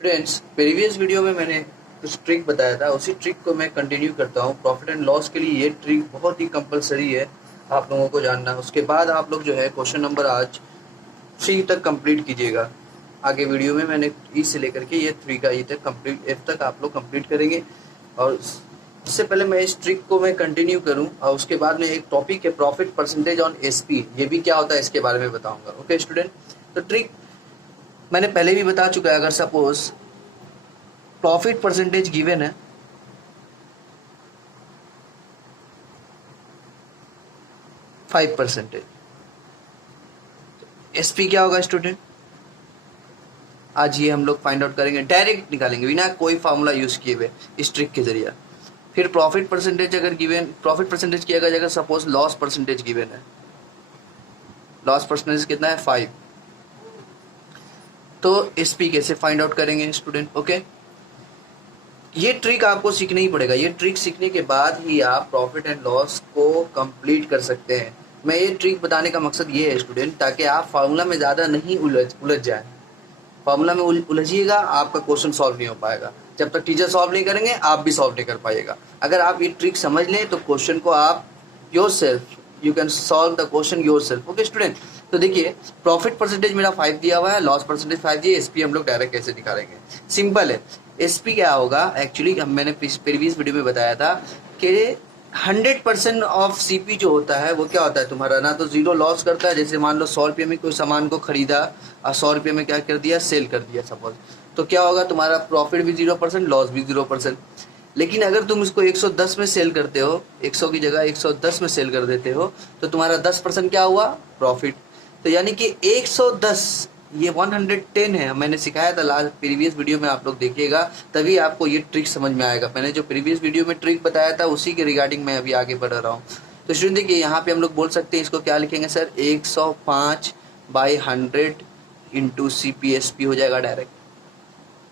Friends, previous video में मैंने कुछ ट्रिक बताया था, उसी ट्रिक को मैं कंटिन्यू करता हूँ। प्रॉफिट एंड लॉस के लिए ये ट्रिक बहुत ही कंपलसरी है आप लोगों को जानना। उसके बाद आप लोग जो है क्वेश्चन नंबर आज 3 तक कंप्लीट कीजिएगा। आगे वीडियो में मैंने ई से लेकर के ये 3 का ई तक कंप्लीट एफ तक आप लोग कंप्लीट करेंगे। और उससे पहले मैं इस ट्रिक को मैं कंटिन्यू करूं और उसके बाद में एक टॉपिक है प्रॉफिट परसेंटेज ऑन एसपी, ये भी क्या होता है इसके बारे में बताऊंगा। ओके स्टूडेंट, तो ट्रिक मैंने पहले भी बता चुका है। अगर सपोज प्रॉफिट परसेंटेज गिवन है 5%, एसपी क्या होगा स्टूडेंट? आज ये हम लोग फाइंड आउट करेंगे, डायरेक्ट निकालेंगे बिना कोई फार्मूला यूज किए हुए इस ट्रिक के जरिए। फिर प्रॉफिट परसेंटेज अगर गिवन, प्रॉफिट परसेंटेज किया जाएगा। सपोज लॉस परसेंटेज गिवन है, लॉस परसेंटेज कितना है 5, तो एसपी कैसे फाइंड आउट करेंगे स्टूडेंट? ओके, ये ट्रिक आपको सीखना ही पड़ेगा। ये ट्रिक सीखने के बाद ही आप प्रॉफिट एंड लॉस को कंप्लीट कर सकते हैं। मैं ये ट्रिक बताने का मकसद ये है स्टूडेंट, ताकि आप फार्मूला में ज़्यादा नहीं उलझ जाए। फार्मूला में उलझिएगा, आपका क्वेश्चन सॉल्व नहीं हो पाएगा। जब तक टीचर सॉल्व नहीं करेंगे आप भी सॉल्व नहीं कर पाइएगा। अगर आप ये ट्रिक समझ लें तो क्वेश्चन को आप you can solve the question your self. Okay student, तो देखिए प्रॉफिट परसेंटेज मेरा 5 दिया हुआ है, लॉस परसेंटेज 5 दिया, एसपी हम लोग डायरेक्ट कैसे निकालेंगे? सिंपल है। एसपी क्या होगा एक्चुअली, मैंने प्रीवियस वीडियो में बताया था कि 100% ऑफ सीपी जो होता है वो क्या होता है तुम्हारा, ना तो जीरो लॉस करता है। जैसे मान लो 100 रुपये में कोई सामान को खरीदा और 100 रुपये में क्या कर दिया, सेल कर दिया सपोज, तो क्या होगा तुम्हारा प्रॉफिट भी 0%, लॉस भी 0%। लेकिन अगर तुम इसको 110 में सेल करते हो, 100 की जगह 110 में सेल कर देते हो, तो तुम्हारा 10% क्या हुआ, प्रॉफिट। तो यानी कि 110, ये 110 है। मैंने सिखाया था लास्ट प्रीवियस वीडियो में, आप लोग देखिएगा तभी आपको ये ट्रिक समझ में आएगा। मैंने जो प्रीवियस वीडियो में ट्रिक बताया था उसी के रिगार्डिंग मैं अभी आगे बढ़ रहा हूँ। तो स्टूडेंट देखिए यहाँ पे हम लोग बोल सकते हैं, इसको क्या लिखेंगे सर, 105/100 इंटू CPSP हो जाएगा डायरेक्ट,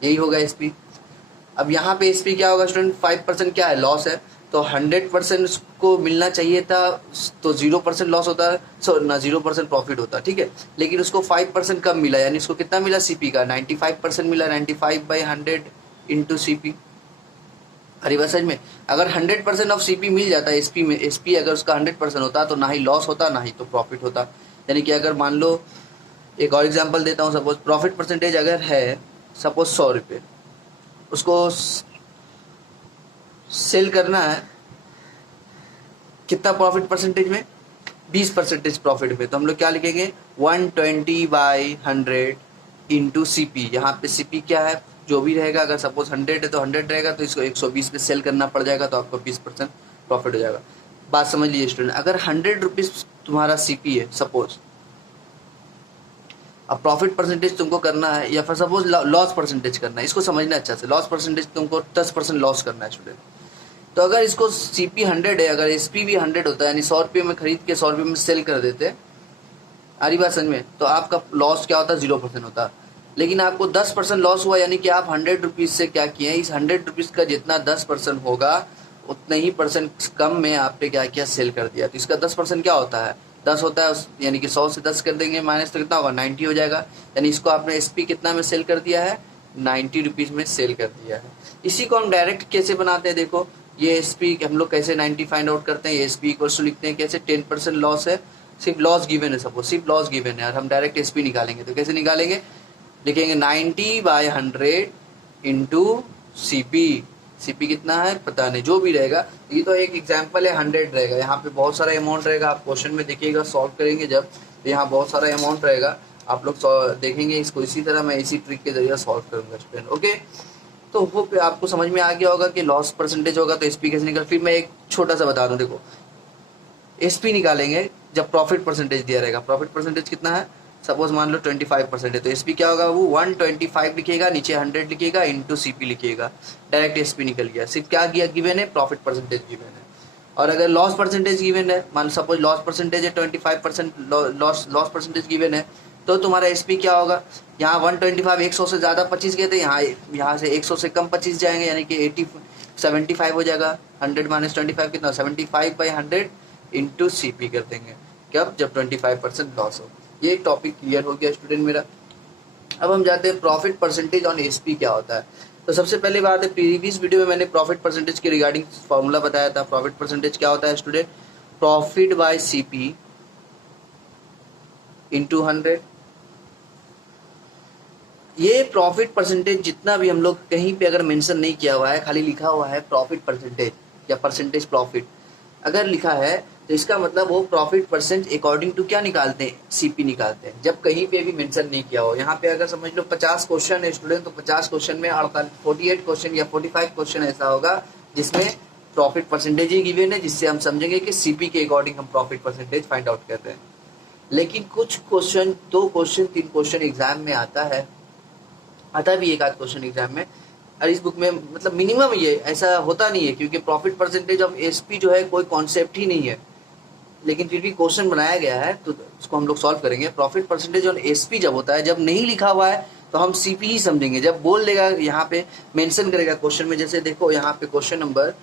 यही होगा एसपी। अब यहाँ पे एसपी क्या होगा स्टूडेंट, 5% क्या है, लॉस है। तो 100% को मिलना चाहिए था, तो 0% लॉस होता है, सो ना 0% प्रॉफिट होता, ठीक है। लेकिन उसको 5% कम मिला, यानी इसको कितना मिला, सीपी का 95% मिला। 95/100 इंटू सीपी। हरी बात समझ में? अगर 100% ऑफ सीपी मिल जाता है एसपी में, एसपी अगर उसका 100% होता तो ना ही लॉस होता ना ही तो प्रॉफिट होता। यानी कि अगर मान लो, एक और एग्जाम्पल देता हूँ, सपोज प्रॉफिट परसेंटेज अगर है सपोज 100 रुपये, उसको सेल करना है कितना प्रॉफिट परसेंटेज में, 20% प्रॉफिट में। तो हम लोग क्या लिखेंगे, 120/100 इंटू सीपी। यहाँ पे सीपी क्या है, जो भी रहेगा, अगर सपोज 100 है तो 100 रहेगा, तो इसको 120 पे सेल करना पड़ जाएगा, तो आपको 20% प्रॉफिट हो जाएगा। बात समझ लीजिए स्टूडेंट, अगर 100 रुपीज़ तुम्हारा सीपी है सपोज, अब प्रॉफिट परसेंटेज तुमको करना है, या फिर सपोज लॉस परसेंटेज करना है, इसको समझना अच्छा से। लॉस परसेंटेज तुमको 10% लॉस करना है स्टूडेंट। तो अगर इसको सीपी 100 है, अगर एसपी भी 100 होता है, यानी 100 रुपये में खरीद के 100 रुपये में सेल कर देते, आरी बात समझ में, तो आपका लॉस क्या होता है, 0% होता। लेकिन आपको 10% लॉस हुआ, यानी कि आप 100 रुपीज़ से क्या किए, इस 100 रुपीज़ का जितना 10% होगा उतने ही परसेंट कम में आपने क्या किया, सेल कर दिया। तो इसका 10% क्या होता है, 10 होता है, यानी कि 100 से 10 कर देंगे माइनस, तो कितना होगा, 90 हो जाएगा। यानी इसको आपने एसपी कितना में सेल कर दिया है, 90 रुपीज़ में सेल कर दिया है। इसी को हम डायरेक्ट कैसे बनाते हैं, देखो ये एसपी हम लोग कैसे 90 फाइंड आउट करते हैं। एसपी इक्वल्स टू लिखते हैं कैसे, 10% लॉस है, सिर्फ लॉस गिवन है, सपोज सिर्फ लॉस गिवन है, और हम डायरेक्ट एसपी निकालेंगे। तो कैसे निकालेंगे, लिखेंगे 90/100 इंटू सीपी। सीपी कितना है पता नहीं, जो भी रहेगा, ये तो एक एग्जांपल है, 100 रहेगा। यहाँ पे बहुत सारा अमाउंट रहेगा, आप क्वेश्चन में देखिएगा सॉल्व करेंगे जब, तो यहाँ बहुत सारा अमाउंट रहेगा, आप लोग देखेंगे इसको। इसी तरह मैं इसी ट्रिक के जरिए सॉल्व करूंगा स्टूडेंट। ओके, तो वो आपको समझ में आ गया होगा कि लॉस परसेंटेज होगा तो एसपी कैसे निकल। फिर मैं एक छोटा सा बता दूं, देखो एसपी निकालेंगे जब प्रॉफिट परसेंटेज दिया रहेगा। प्रॉफिट परसेंटेज कितना है, सपोज मान लो 25% है, तो एसपी क्या होगा, वो 125 लिखिएगा, नीचे 100 लिखिएगा, इंटू सीपी लिखिएगा, डायरेक्ट एसपी निकल गया। सिर्फ क्या गया, गिवन है, प्रॉफिट परसेंटेज गिवन है। और अगर लॉस परसेंटेज गिवन है, मान सपोज लॉस परसेंटेज है 25%, लॉस परसेंटेज गिवन है, तो तुम्हारा एसपी क्या होगा, यहाँ 125, 100 से ज़्यादा 25 गए थे, यहाँ से 100 से कम 25 जाएंगे, यानी कि 75 हो जाएगा। 100 माइनस 25 कितना, 75/100 इंटू सीपी कर देंगे, कब, जब 25% लॉस हो। ये टॉपिक क्लियर हो गया स्टूडेंट मेरा। अब हम जाते हैं प्रॉफिट परसेंटेज ऑन एसपी क्या होता है। तो सबसे पहले बात है, प्रीवियस वीडियो में मैंने प्रॉफिट परसेंटेज के रिगार्डिंग फॉर्मूला बताया था। प्रॉफिट परसेंटेज क्या होता है student? Profit by CP into 100। ये प्रॉफिट परसेंटेज जितना भी हम लोग कहीं पे अगर मेंशन नहीं किया हुआ है, खाली लिखा हुआ है प्रॉफिट परसेंटेज या परसेंटेज प्रॉफिट अगर लिखा है, तो इसका मतलब वो प्रॉफिट परसेंट अकॉर्डिंग टू क्या निकालते हैं? सीपी निकालते हैं। जब कहीं पे भी मेंशन नहीं किया हो, यहाँ पे अगर समझ लो 50 क्वेश्चन है स्टूडेंट, तो 50 क्वेश्चन में 48 क्वेश्चन या 45 क्वेश्चन ऐसा होगा जिसमें प्रॉफिट परसेंटेज ही गिवन है, जिससे हम समझेंगे कि सीपी के अकॉर्डिंग हम प्रॉफिट परसेंटेज फाइंड आउट कर रहे हैं। लेकिन कुछ क्वेश्चन, 2 क्वेश्चन 3 क्वेश्चन एग्जाम में आता भी एक आध क्वेश्चन एग्जाम में, और इस बुक में मतलब मिनिमम ये ऐसा होता नहीं है, क्योंकि प्रॉफिट परसेंटेज ऑफ एसपी जो है कोई कॉन्सेप्ट ही नहीं है, लेकिन फिर भी क्वेश्चन बनाया गया है तो उसको हम लोग सॉल्व करेंगे। प्रॉफिट परसेंटेज ऑन एसपी जब होता है, जब नहीं लिखा हुआ है तो हम सीपी ही समझेंगे। जब बोल देगा यहाँ पे मेंशन करेगा क्वेश्चन में, जैसे देखो यहाँ पे क्वेश्चन नंबर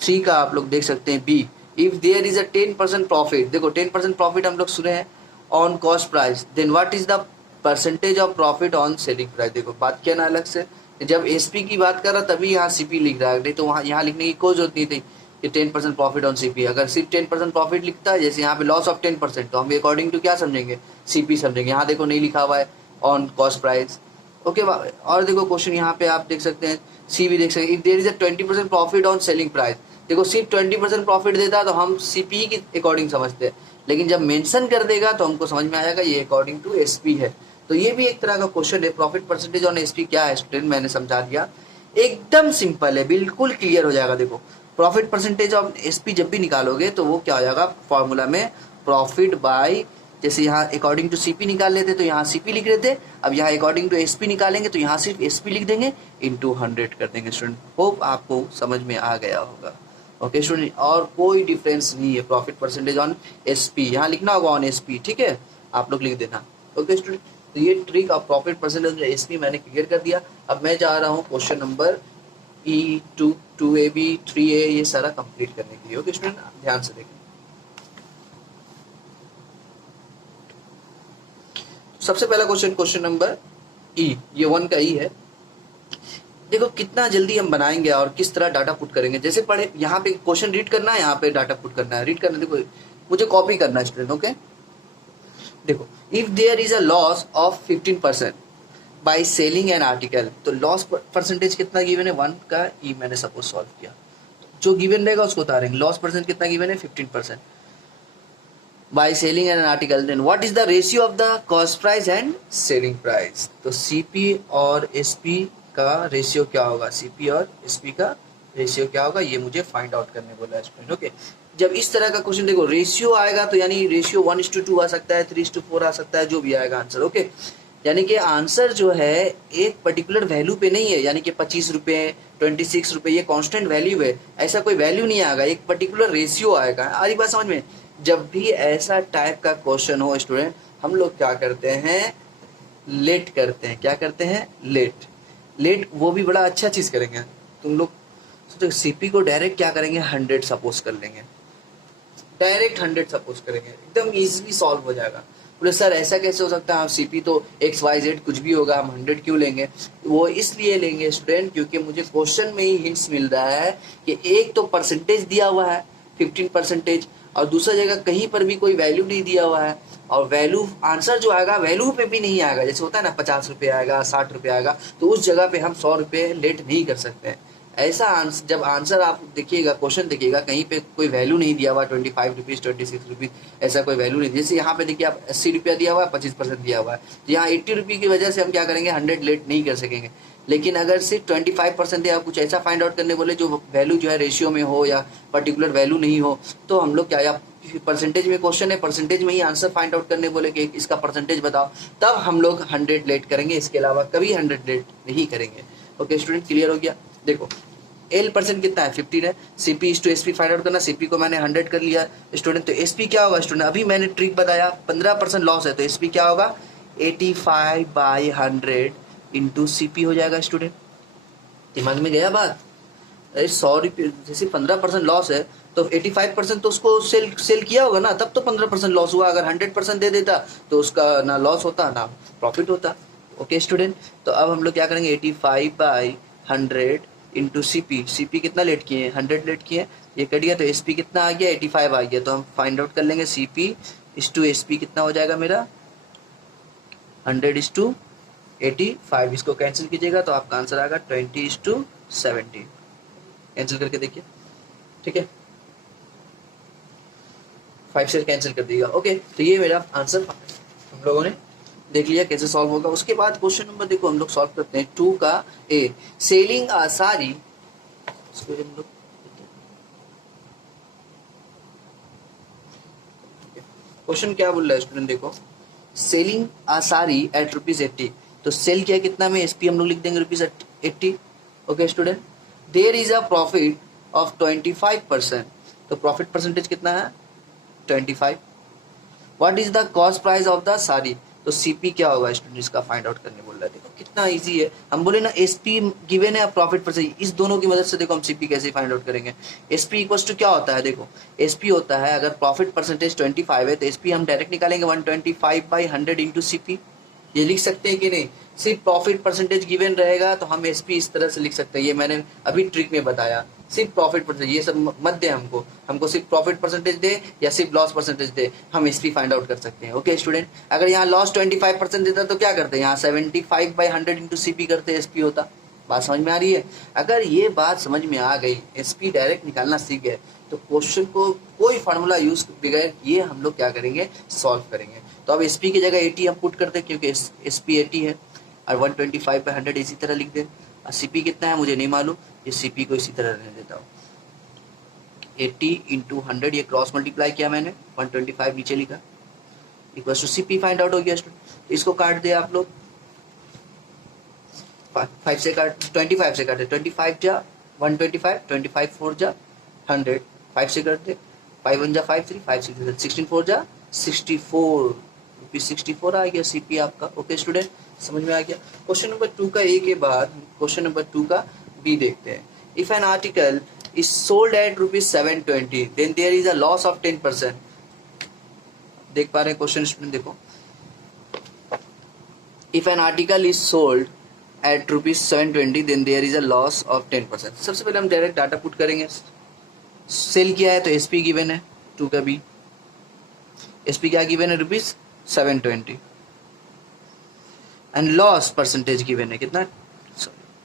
3 का आप लोग देख सकते हैं, B, if there is a 10% profit, देखो 10% प्रॉफिट हम लोग सुने हैं on cost price, then what is the percentage of profit on selling price. देखो बात किया ना अलग से, जब एसपी की बात कर रहा तभी यहाँ सीपी लिख रहा है, नहीं तो वहाँ यहाँ लिखने की कोई जरूरत नहीं थी कि 10% प्रॉफिट ऑन सीपी। अगर सिर्फ 10% प्रॉफिट लिखता है, जैसे यहाँ पे लॉस ऑफ 10%, तो हम अकॉर्डिंग टू क्या समझेंगे? सीपी समझेंगे। यहाँ देखो नहीं लिखा हुआ है ऑन कॉस्ट प्राइस। ओके, और देखो क्वेश्चन यहाँ पे आप देख सकते हैं, सी भी देख सकते हैं, if there is a 20% profit on selling price. देखो सिर्फ 20% प्रॉफिट देता है तो हम सीपी के अकॉर्डिंग समझते हैं, लेकिन जब मेंशन कर देगा तो हमको समझ में आएगा ये अकॉर्डिंग टू एसपी है। तो ये भी एक तरह का क्वेश्चन है। प्रॉफिट परसेंटेज ऑन एसपी क्या है स्टूडेंट, मैंने समझा दिया, एकदम सिंपल है, बिल्कुल क्लियर हो जाएगा। देखो प्रॉफिट परसेंटेज ऑफ एसपी जब भी निकालोगे तो वो क्या हो जाएगा फॉर्मूला में, प्रॉफिट बाय, जैसे यहाँ अकॉर्डिंग टू सीपी निकाल लेते तो यहाँ सीपी लिख लेते, अब यहाँ अकॉर्डिंग टू एसपी निकालेंगे तो यहाँ सिर्फ एसपी लिख देंगे, इंटू 100 कर देंगे। स्टूडेंट होप आपको समझ में आ गया होगा। ओके स्टूडेंट, और कोई डिफरेंस नहीं है प्रॉफिट परसेंटेज ऑन एसपी, यहाँ लिखना होगा ऑन एसपी, ठीक है, आप लोग लिख देना। ओके स्टूडेंट, तो ये trick of profit percentage SP मैंने क्लियर कर दिया। अब मैं जा रहा हूँ question number E2, 2AB, 3A ये सारा कंप्लीट करने के लिए। ओके स्टूडेंट, ध्यान से देखें। सबसे पहला क्वेश्चन नंबर E, ये 1 का E है। देखो कितना जल्दी हम बनाएंगे और किस तरह डाटा पुट करेंगे। जैसे पढ़े, यहाँ पे क्वेश्चन रीड करना है, यहाँ पे डाटा पुट करना है, रीड करना, देखो मुझे कॉपी करना है स्टूडेंट। ओके, देखो if there is a loss of 15% by selling an article, तो लॉस परसेंटेज कितना गिवन है 1 का ई मैंने सपोज सॉल्व किया, जो गिवन रहेगा उसको उतारेंगे। लॉस परसेंट कितना गिवन है 15% by selling an article, then what is the ratio of the cost price and selling price. तो सीपी और एसपी का रेशियो क्या होगा, सीपी और एसपी का रेशियो क्या होगा, ये मुझे फाइंड आउट करने बोला है स्टूडेंट। ओके, जब इस तरह का क्वेश्चन देखो रेशियो आएगा तो यानी रेशियो 1:2 आ सकता है, 3:4 आ सकता है, जो भी आएगा आंसर। ओके, यानी कि आंसर जो है एक पर्टिकुलर वैल्यू पे नहीं है, यानी कि 25 रुपये 26 रुपये ये कांस्टेंट वैल्यू है, ऐसा कोई वैल्यू नहीं आएगा, एक पर्टिकुलर रेशियो आएगा। आरी बात समझ में। जब भी ऐसा टाइप का क्वेश्चन हो स्टूडेंट, हम लोग क्या करते हैं, लेट करते हैं। क्या करते हैं, लेट। लेट वो भी बड़ा अच्छा चीज करेंगे। तुम लोग सोचो सीपी को डायरेक्ट क्या करेंगे, 100 सपोज कर लेंगे, डायरेक्ट 100 सपोज करेंगे, एकदम इजीली सॉल्व हो जाएगा। बोले सर ऐसा कैसे हो सकता है, सीपी तो XYZ कुछ भी होगा, हम 100 क्यों लेंगे। वो इसलिए लेंगे स्टूडेंट क्योंकि मुझे क्वेश्चन में ही हिंट्स मिल रहा है कि एक तो परसेंटेज दिया हुआ है 15%, और दूसरा जगह कहीं पर भी कोई वैल्यू नहीं दिया हुआ है, और वैल्यू आंसर जो आएगा वैल्यू पे भी नहीं आएगा। जैसे होता है ना 50 रुपये आएगा, 60 रुपये आएगा, तो उस जगह पे हम 100 रुपये लेट नहीं कर सकते हैं। ऐसा आंसर, जब आंसर आप देखिएगा, क्वेश्चन देखिएगा, कहीं पे कोई वैल्यू नहीं दिया हुआ 25 रुपीज 26 रुपीज, ऐसा कोई वैल्यू नहीं। जैसे यहाँ पे देखिए आप 80 रुपया दिया हुआ है, 25% दिया हुआ है, तो यहाँ 80 रुपये की वजह से हम क्या करेंगे, 100 लेट नहीं कर सकेंगे। लेकिन अगर सिर्फ 25% या कुछ ऐसा फाइंड आउट करने बोले जो वैल्यू जो है रेशियो में हो या पर्टिकुलर वैल्यू नहीं हो, तो हम लोग क्या, या परसेंटेज में क्वेश्चन है, परसेंटेज में ही आंसर फाइंड आउट करने बोले कि इसका परसेंटेज बताओ, तब हम लोग 100 लेट करेंगे, इसके अलावा कभी 100 लेट नहीं करेंगे। ओके स्टूडेंट, क्लियर हो गया। देखो एल परसेंट कितना है, 15 है। CP is to SP find out करना, सीपी को मैंने 100 कर लिया स्टूडेंट। तो एसपी क्या होगा स्टूडेंट, अभी मैंने ट्रिक बताया, 15% लॉस है तो एसपी क्या होगा, 85/100 इंटू सीपी हो जाएगा स्टूडेंट। दिमाग में गया बात। अरे 100 रुपये, जैसे 15% लॉस है तो 85% तो उसको सेल किया होगा ना, तब तो 15% लॉस हुआ। अगर 100% दे देता तो उसका ना लॉस होता ना प्रॉफिट होता। ओके स्टूडेंट, तो अब हम लोग क्या करेंगे 85/100 इंटू सी पी कितना लेट किए हैं 100 लेट किए हैं, ये कट गया तो एस पी कितना आ गया 85 आ गया, तो हम फाइंड आउट कर लेंगे सी पी इस टू एस पी कितना हो जाएगा मेरा 100:85, इसको कैंसिल कीजिएगा तो आपका आंसर आएगा 20:70, कैंसिल करके देखिए, ठीक है 5 से कैंसिल कर दीजिएगा। ओके, तो ये मेरा आंसर हम लोगों ने देख लिया कैसे सॉल्व होगा। उसके बाद क्वेश्चन नंबर देखो हम लोग सॉल्व करते हैं 2 का ए, सेलिंग आ सारी, इसको हम लोग क्वेश्चन क्या बोल रहा है स्टूडेंट, देखो सेलिंग आ सारी एट ₹80, तो सेल किया कितना में एसपी हम लोग लिख देंगे ₹80। Okay student, there is a profit of 25%, तो प्रॉफिट परसेंटेज कितना है 25। What is the cost price of the sari, तो सीपी क्या होगा स्टूडेंट, इसका फाइंड आउट करने बोल रहा है। देखो कितना इजी है, हम बोले ना एसपी गिवन है प्रॉफिट परसेंटेज, इस दोनों की मदद से देखो हम सीपी कैसे फाइंड आउट करेंगे। एसपी इक्वल्स टू क्या होता है, देखो एसपी होता है अगर प्रॉफिट परसेंटेज 25 है तो एसपी हम डायरेक्ट निकालेंगे 125/100 इंटू सीपी, ये लिख सकते हैं कि नहीं। सिर्फ प्रॉफिट परसेंटेज गिवन रहेगा तो हम एसपी इस तरह से लिख सकते हैं, ये मैंने अभी ट्रिक में बताया। सिर्फ प्रॉफिट परसेंटेज, ये सब मत दे हमको सिर्फ प्रॉफिट परसेंटेज दे या सिर्फ लॉस परसेंटेज दे, हम एसपी फाइंड आउट कर सकते हैं। ओके स्टूडेंट, अगर यहाँ लॉस 25% देता तो क्या करते हैं, यहाँ 75/100 इंटू सीपी करते एसपी होता। बात समझ में आ रही है, अगर ये बात समझ में आ गई, एसपी डायरेक्ट निकालना सीख गए, तो क्वेश्चन को कोई फार्मूला यूज बगैर ये हम लोग क्या करेंगे सॉल्व करेंगे। तो अब एसपी की जगह 80 हम पुट करते हैं क्योंकि एसपी 80 है, और 125/100 इसी तरह लिख दें। और सीपी कितना है मुझे नहीं मालूम, ये सीपी को इसी तरह रहने देता हूँ, 80 इंटू 100, ये क्रॉस मल्टीप्लाई किया मैंने, 125 नीचे लिखा, equal to CP find out हो गया स्टूडेंट। इसको काट दे आप लोग, 5 से काट 25 से काटे, 25 जा 125, 25 4 जा 100, 5 से करते 5 1 जा 5 3 5 6 16 4 जा 64 रुपीज 64 आ गया सीपी आपका। ओके स्टूडेंट, समझ में आ गया। क्वेश्चन नंबर 2 का ए के बाद क्वेश्चन नंबर 2 का बी देखते हैं। If an article is sold at ₹720 then there is a loss of 10%। देख पा रहे हैं क्वेश्चन स्टूडेंट, देखो if an article is sold at ₹720 then there is a loss of 10%। सबसे पहले हम डायरेक्ट डाटा पुट करेंगे, सेल किया है तो एसपी गिवन है 2 का बी, एसपी क्या गिवन है ₹720 एंड लॉस परसेंटेज गिवन है कितना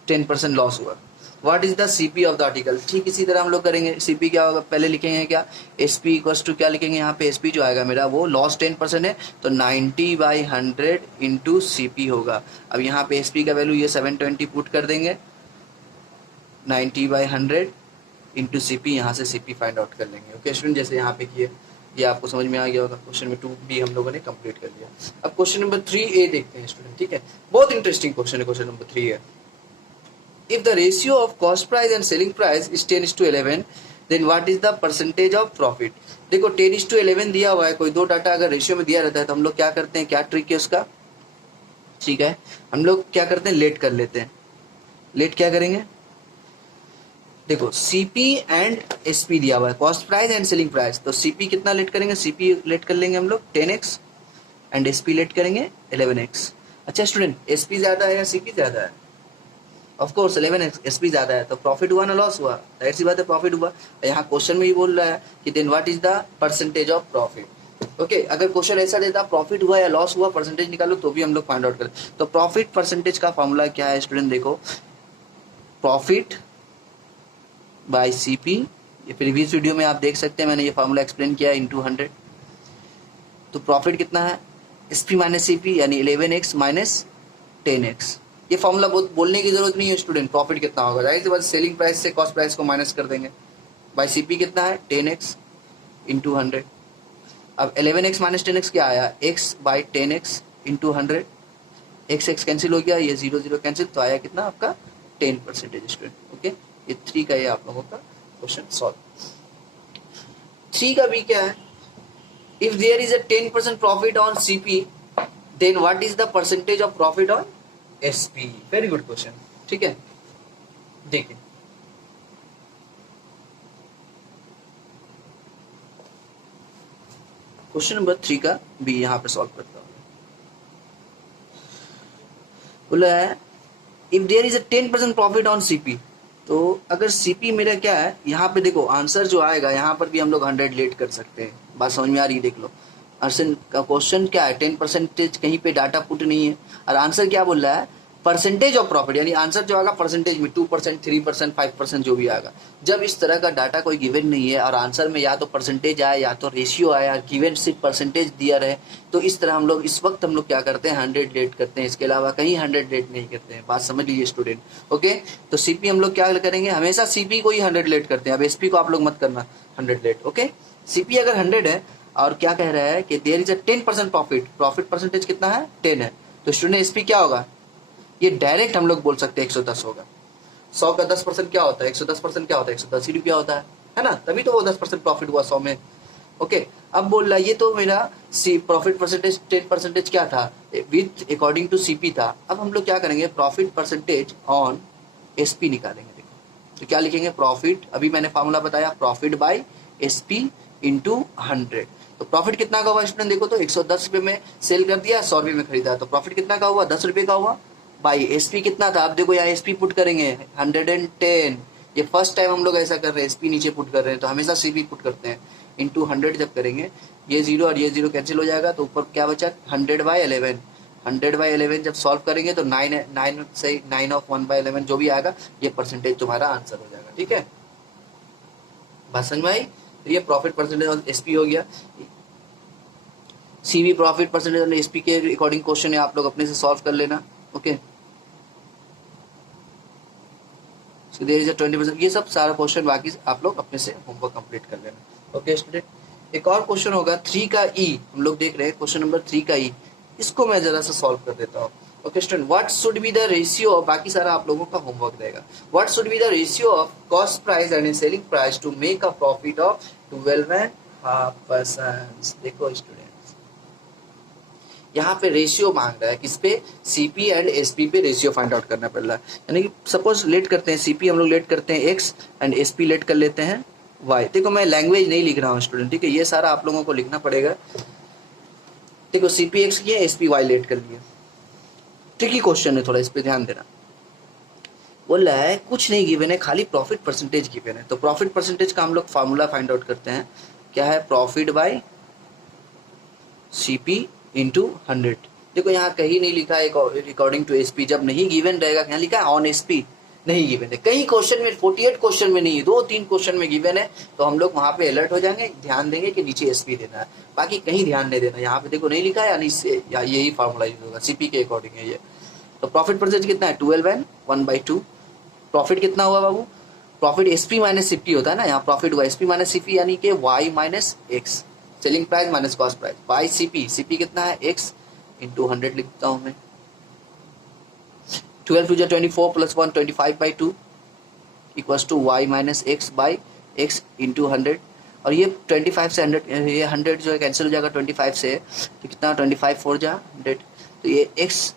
10% लॉस हुआ। What is the CP of the article, ठीक इसी तरह हम लोग करेंगे। सीपी क्या होगा, पहले लिखेंगे क्या एसपी इक्वल्स टू क्या लिखेंगे, यहाँ पे एसपी जो आएगा मेरा वो लॉस 10% है तो 90/100 इंटू सीपी होगा। अब यहाँ पे एसपी का वैल्यू ये 720 पुट कर देंगे, 90/100 इंटू सीपी, यहाँ से सीपी फाइंड आउट कर लेंगे। ओके स्टूडेंट, जैसे यहाँ पे किए, ये आपको समझ में आ गया होगा। क्वेश्चन नंबर 2 भी हम लोगों ने कंप्लीट कर लिया। अब क्वेश्चन नंबर 3 ए देखते हैं स्टूडेंट, ठीक है, बहुत इंटरेस्टिंग क्वेश्चन है क्वेश्चन नंबर 3 है। If the ratio of cost price and selling price is 10:11, then what is the percentage of profit? देखो 10:11 दिया हुआ है, कोई दो डाटा अगर रेशियो में दिया रहता है तो हम लोग क्या करते हैं, क्या ट्रिक है उसका, ठीक है हम लोग क्या करते हैं लेट कर लेते हैं। लेट क्या करेंगे, देखो सीपी एंड एसपी दिया हुआ है, cost price and selling price, तो सीपी कितना लेट करेंगे, सीपी लेट कर लेंगे हम लोग 10x एंड एसपी लेट करेंगे 11x। अच्छा स्टूडेंट, एसपी ज्यादा है या सीपी ज्यादा है, ऑफ कोर्स 11 एसपी ज्यादा है, तो प्रॉफिट हुआ ना लॉस हुआ, जाहिर सी बात है प्रॉफिट हुआ। यहाँ क्वेश्चन में ही बोल रहा है कि then what is the percentage of profit. Okay, अगर क्वेश्चन ऐसा देता प्रॉफिट हुआ या लॉस हुआ परसेंटेज निकालो तो भी हम लोग फाइंड आउट करें। तो प्रॉफिट परसेंटेज का फॉर्मूला क्या है स्टूडेंट, देखो प्रॉफिट बाय सीपी, ये प्रीवियस वीडियो में आप देख सकते हैं मैंने ये फॉर्मूला एक्सप्लेन किया इंटू 100। तो प्रॉफिट कितना है एसपी माइनस सीपी यानी 11x माइनस 10x। ये फॉर्मूला बहुत बोलने की जरूरत नहीं है स्टूडेंट, प्रॉफिट कितना होगा जाहिर सी बात सेलिंग प्राइस से कॉस्ट प्राइस को माइनस कर देंगे, बाय सीपी कितना है 10x इंटू 100। अब 11x माइनस 10x क्या आया, x by 10x into 100, x cancel हो गया, ये 0 0 कैंसिल, तो आया कितना आपका 10% स्टूडेंट। ओके, ये 3 का ये आप लोगों का क्वेश्चन सॉल्व। 3 का भी क्या है, if there is a 10% profit on CP then what is the percentage of profit on SP. Very good question, ठीक है देखिए क्वेश्चन नंबर 3 का भी यहाँ पे सॉल्व करता हूँ। बोला है if there is a 10% profit on CP, तो अगर सीपी मेरा क्या है, यहाँ पे देखो आंसर जो आएगा यहाँ पर भी हम लोग 100 लेट कर सकते हैं, बात समझ में आ रही है, देख लो आंसर का क्वेश्चन क्या है, 10% कहीं पे डाटा पुट नहीं है, और आंसर क्या बोल रहा है, परसेंटेज ऑफ प्रॉफिट, यानी आंसर जो आएगा परसेंटेज में 2%, 3%, 5% जो भी आएगा। जब इस तरह का डाटा कोई गिवन नहीं है और आंसर में या तो परसेंटेज आए या तो रेशियो आए, और गिवन सिर्फ परसेंटेज दिया रहे, तो इस तरह हम लोग इस वक्त हम लोग क्या करते हैं, 100 लेट करते हैं, इसके अलावा कहीं 100 लेट नहीं करते हैं। बात समझ लीजिए स्टूडेंट। ओके, तो सीपी हम लोग क्या करेंगे, हमेशा सीपी को ही 100 लेट करते हैं, अब एसपी को आप लोग मत करना 100 लेट। ओके, सीपी अगर 100 है और क्या कह रहा है कि there is a 10% profit, profit percentage कितना है, 10 है, तो स्टूडेंट एसपी क्या होगा, ये डायरेक्ट हम लोग बोल सकते हैं 110 होगा। 100 का 10% क्या होता है, 110% क्या होता है, 110 ही रुपया होता है ना, तभी तो वो 10% प्रॉफिट हुआ 100 में। ओके, अब बोल रहा है ये तो मेरा प्रॉफिट परसेंटेज 10% क्या था, विथ अकॉर्डिंग टू सीपी था। अब हम लोग क्या करेंगे, प्रॉफिट परसेंटेज ऑन एसपी निकालेंगे। देखो तो क्या लिखेंगे, प्रॉफिट, अभी मैंने फार्मूला बताया, प्रॉफिट बाई एसपी इंटू 100। तो प्रॉफिट कितना का हुआ स्टूडेंट, देखो तो 110 रुपये में सेल कर दिया, 100 रुपये में खरीदा, तो प्रॉफिट कितना का हुआ, 10 रुपये का हुआ, बाई एसपी कितना था, अब देखो यहाँ एसपी पुट करेंगे 110, ये फर्स्ट टाइम हम लोग ऐसा कर रहे हैं, एसपी नीचे पुट कर रहे हैं, तो हमेशा सीपी पुट करते हैं, इंटू 100 जब करेंगे, ये जीरो और ये जीरो कैंसिल हो जाएगा, तो ऊपर क्या बचा 100/11, 100/11 जब सॉल्व करेंगे तो 9 से 9 ऑफ 1/11 जो भी आएगा, ये परसेंटेज तुम्हारा आंसर हो जाएगा। ठीक है, बात समझ में आई। तो ये प्रॉफिट परसेंटेज और एसपी हो गया। सीवी प्रॉफिट परसेंटेज और एसपी के अकॉर्डिंग क्वेश्चन है, आप लोग अपने से सॉल्व कर लेना। Okay, so there is a 20%, ये सब सारा क्वेश्चन बाकी आप लोग अपने से होमवर्क कंप्लीट कर लेना। ओके स्टूडेंट, एक और क्वेश्चन होगा 3 का ई, हम लोग देख रहे हैं क्वेश्चन नंबर 3 का ई, इसको मैं जरा सा सॉल्व कर देता हूँ। Okay student, what should be the ratio of, बाकी सारा आप लोगों का होमवर्क रहेगा, what should be the ratio of cost price and selling price to make a profit of 12.5%। देखो स्टूडेंट, यहाँ पे रेशियो मांग रहा है, किस पे, सीपी एंड एसपी पे रेशियो फाइंड आउट करना पड़ रहा है, यानी कि सपोज लेट करते हैं, सीपी हम लोग लेट करते हैं एक्स एंड एसपी लेट कर लेते हैं वाई। देखो मैं लैंग्वेज नहीं लिख रहा हूँ स्टूडेंट, ठीक है, ये सारा आप लोगों को लिखना पड़ेगा। देखो सीपी एक्स किए, एसपी वाई लेट कर लिए, ट्रिकी क्वेश्चन है थोड़ा, इस पे ध्यान देना। बोल रहा है कुछ नहीं गिवन है, खाली प्रॉफिट परसेंटेज गिवन है, तो प्रॉफिट परसेंटेज का हम लोग फार्मूला फाइंड आउट करते हैं, क्या है, प्रॉफिट बाय सीपी इंटू 100। देखो यहाँ कहीं नहीं लिखा है अकॉर्डिंग टू एसपी, जब नहीं गिवन रहेगा, यहाँ लिखा है ऑन एसपी, नहीं गिवन है, कई क्वेश्चन में 48 क्वेश्चन में नहीं है, 2-3 क्वेश्चन में गिवन है, तो हम लोग वहां पे अलर्ट हो जाएंगे, ध्यान देंगे कि नीचे एसपी देना है, बाकी कहीं ध्यान नहीं देना। यहाँ पे देखो नहीं लिखा है, यानी इससे यही फार्मूला यूज होगा, सीपी के अकॉर्डिंग है ये। तो प्रॉफिट परसेंटेज कितना है, 12/1/2। प्रॉफिट कितना हुआ बाबू, प्रॉफिट एसपी माइनस सीपी होता है ना, यहाँ प्रॉफिट हुआ एसपी माइनस सीपी, यानी कि Y minus X, selling price minus cost price, by CP, CP कितना है एक्स इंटू 100 लिखता हूं मैं, 12 to 24 plus 1 25/2 equals to Y minus X by X into 100, और ये 25 से 100, ये 100 जो है कैंसिल हो जाएगा 25 से, तो कितना 25 4 जा 100, तो ये x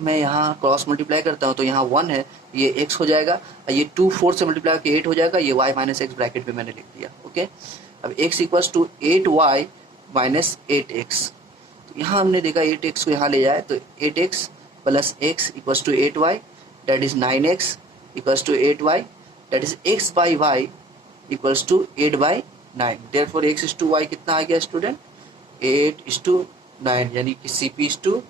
मैं यहाँ क्रॉस मल्टीप्लाई करता हूँ, तो यहाँ 1 है, ये x हो जाएगा, ये 2 4 से मल्टीप्लाई करके 8 हो जाएगा, ये y माइनस एक्स ब्रैकेट में मैंने लिख दिया। ओके, अब x equals to 8y minus 8x, तो यहाँ हमने देखा 8x को यहाँ ले जाए तो 8x plus x equals to 8y, that is 9x equals to 8y, that is x by y equals to 8/9, therefore x is to y कितना आ गया स्टूडेंट, 8:9, यानी कि CP इज टू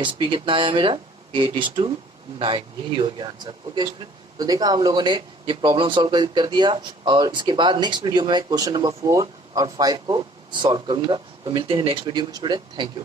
SP कितना आया मेरा, 8:9, यही हो गया आंसर। ओके स्टूडेंट, तो देखा हम लोगों ने ये प्रॉब्लम सॉल्व कर दिया, और इसके बाद नेक्स्ट वीडियो में क्वेश्चन नंबर 4 और 5 को सॉल्व करूंगा। तो मिलते हैं नेक्स्ट वीडियो में स्टूडेंट, थैंक यू।